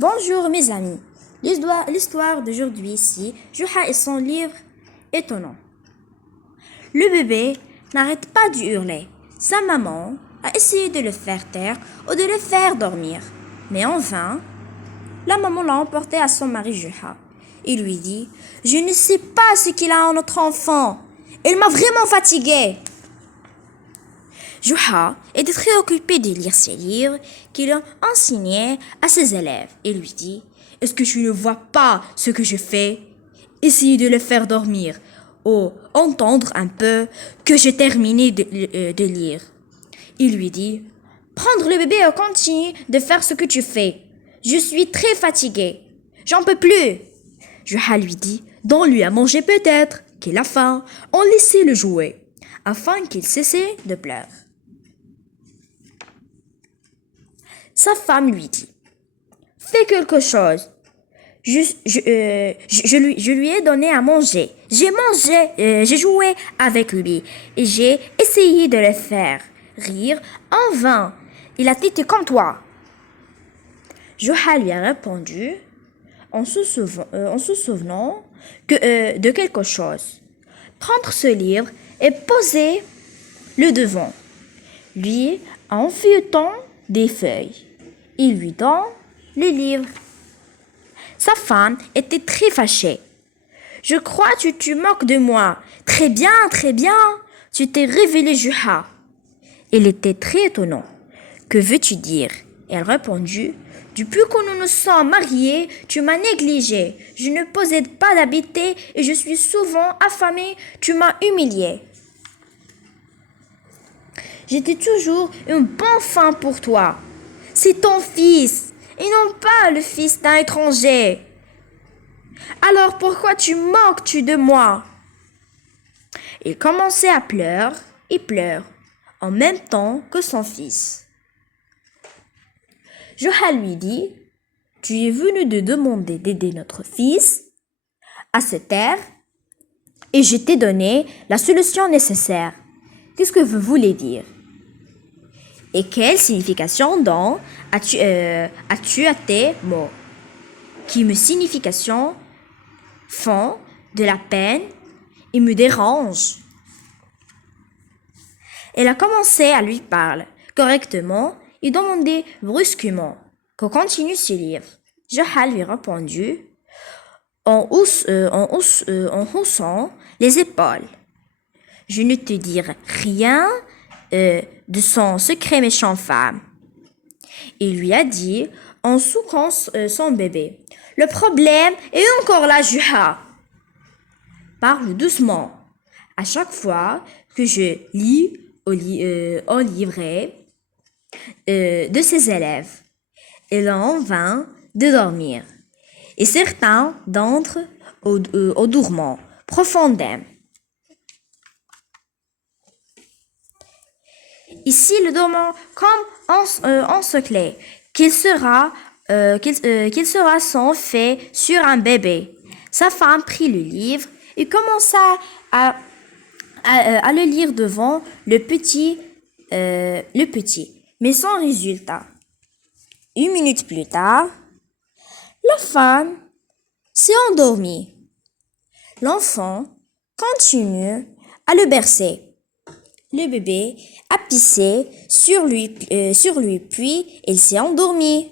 Bonjour mes amis. L'histoire d'aujourd'hui ici, Juha et son livre étonnant. Le bébé n'arrête pas de hurler. Sa maman a essayé de le faire taire ou de le faire dormir. Mais en vain, la maman l'a emporté à son mari Juha. Il lui dit « Je ne sais pas ce qu'il a en notre enfant. Il m'a vraiment fatigué. » Juha était très occupé de lire ses livres qu'il enseignait à ses élèves et lui dit « Est-ce que tu ne vois pas ce que je fais? Essayez de le faire dormir ou entendre un peu que j'ai terminé de lire. » Il lui dit « Prendre le bébé et continue de faire ce que tu fais. Je suis très fatigué. J'en peux plus. » Juha lui dit « Donne-lui à manger peut-être qu'il a faim. On laissait le jouer afin qu'il cessait de pleurer. » Sa femme lui dit « Fais quelque chose. Je lui ai donné à manger. J'ai joué avec lui et j'ai essayé de le faire rire en vain. Il a été comme toi. » Juha lui a répondu en se souvenant de quelque chose. Prendre ce livre et poser le devant lui en feuilletant des feuilles. Il lui donne le livre. Sa femme était très fâchée. « Je crois que tu te moques de moi. Très bien, très bien. Tu t'es révélé Juha. » Il était très étonnant. « Que veux-tu dire ?» Elle répondit « Depuis que nous nous sommes mariés, tu m'as négligé. Je ne possède pas d'habiter et je suis souvent affamée. Tu m'as humiliée. J'étais toujours une bonne femme pour toi. C'est ton fils et non pas le fils d'un étranger. Alors pourquoi tu moques-tu de moi ?» Il commençait à pleurer et pleure en même temps que son fils. Juha lui dit « Tu es venu de demander d'aider notre fils à se taire et je t'ai donné la solution nécessaire. Qu'est-ce que vous voulez dire? Et quelle signification donc as-tu à tes mots? Qui me signification font de la peine et me dérangent. » Elle a commencé à lui parler correctement et demandé brusquement qu'on continue ses livres. Juha lui répondit en haussant les épaules. « Je ne te dirai rien de son secret méchant femme. » Il lui a dit en souquant son bébé. « Le problème est encore là, Juha. Parle doucement. À chaque fois que je lis au livret de ses élèves, ils ont vain de dormir. Et certains d'entre au dormant profondément. Ici, le dormant comme encerclé, qu'il sera sans fait sur un bébé. » Sa femme prit le livre et commença à le lire devant le petit, mais sans résultat. 1 minute plus tard, la femme s'est endormie. L'enfant continue à le bercer. Le bébé a pissé sur lui puis il s'est endormi.